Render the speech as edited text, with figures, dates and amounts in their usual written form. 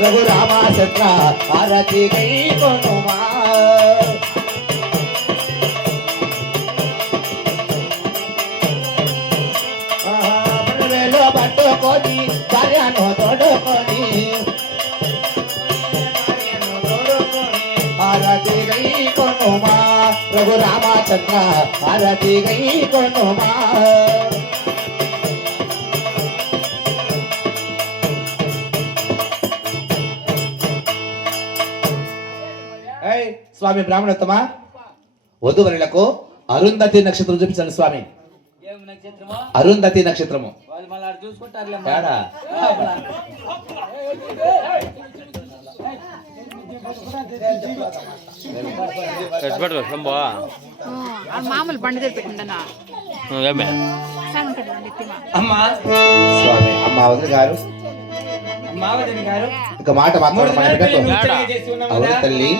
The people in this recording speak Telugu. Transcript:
రఘురామచంద్ర హారతి గై కొనుమా పట్టుకొని భార్యను తోడుకొని హారతి గై కొనుమా రఘురామచంద్ర హారతి గై కొనుమా స్వామి బ్రాహ్మణోత్తమ వధువరులకు అరుంధతి నక్షత్రం చూపించండి స్వామి. అరుంధతి నక్షత్రము మామూలు బండి పెట్టిందన్నా స్వామి. అమ్మ వదిన గారు ఒక మాట మాత్రం తల్లి